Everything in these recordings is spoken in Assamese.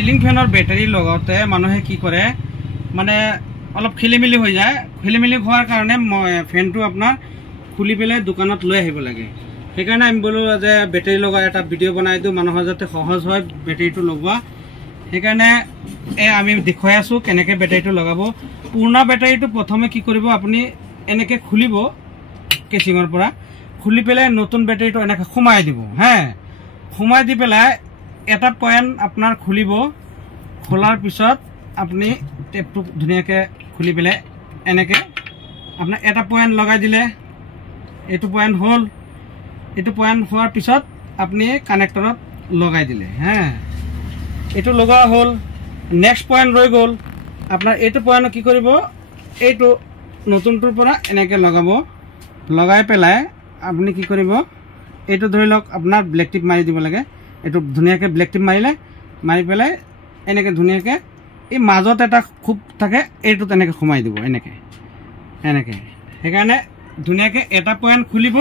সিলিং ফেনৰ বেটাৰী লগাওঁতে মানুহে কি কৰে মানে অলপ খেলিমেলি হৈ যায়। খেলিমেলি হোৱাৰ কাৰণে ফেনটো আপোনাৰ খুলি পেলাই দোকানত লৈ আহিব লাগে। সেইকাৰণে আমি বোলো যে বেটাৰী লগা এটা ভিডিঅ' বনাই দিওঁ, মানুহৰ যাতে সহজ হয় বেটাৰীটো লগোৱা। সেইকাৰণে আমি দেখুৱাই আছোঁ কেনেকৈ বেটাৰীটো লগাব। পুৰণা বেটাৰীটো প্ৰথমে কি কৰিব, আপুনি এনেকৈ খুলিব কেচিঙৰ পৰা, খুলি পেলাই নতুন বেটাৰীটো এনেকৈ সোমাই দিব। সোমাই দি পেলাই এটা পইণ্ট আপোনাৰ খুলিব। খোলাৰ পিছত আপুনি টেপটো ধুনীয়াকৈ খুলি পেলাই এনেকৈ আপোনাৰ এটা পইণ্ট লগাই দিলে। এইটো পইণ্ট হ'ল। এইটো পইণ্ট হোৱাৰ পিছত আপুনি কানেক্টৰত লগাই দিলে। এইটো লগোৱা হ'ল। নেক্সট পইণ্ট ৰৈ গ'ল আপোনাৰ। এইটো পইণ্ট কি কৰিব, এইটো নতুনটোৰ পৰা এনেকৈ লগাব। লগাই পেলাই আপুনি কি কৰিব, এইটো ধৰি লওক আপোনাৰ ব্লেক টিপ মাৰি দিব লাগে। এইটো ধুনীয়াকৈ ব্লেক টিপ মাৰিলে, মাৰি পেলাই এনেকৈ ধুনীয়াকৈ এই মাজত এটা খুব থাকে, এইটো তেনেকৈ সোমাই দিব এনেকৈ। সেইকাৰণে ধুনীয়াকৈ এটা পইণ্ট খুলিব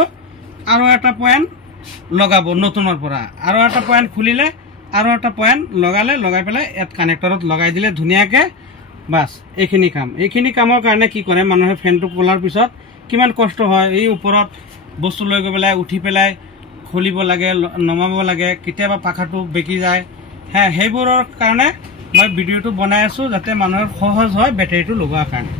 আৰু এটা পইণ্ট লগাব নতুনৰ পৰা, আৰু এটা পইণ্ট খুলিলে আৰু এটা পইণ্ট লগাই পেলাই ইয়াত কানেক্টৰত লগাই দিলে ধুনীয়াকৈ। বাছ এইখিনি কাম। এইখিনি কামৰ কাৰণে কি কৰে মানুহে, ফেনটো খোলাৰ পিছত কিমান কষ্ট হয়, এই ওপৰত বস্তু লৈ গৈ পেলাই উঠি পেলাই খুলিব লাগে, নমাব লাগে, কেতিয়াবা পাখাটো বেকি যায়। সেইবোৰৰ কাৰণে মই ভিডিঅ'টো বনাই আছোঁ যাতে মানুহৰ সহজ হয় বেটাৰীটো লগোৱাৰ কাৰণে।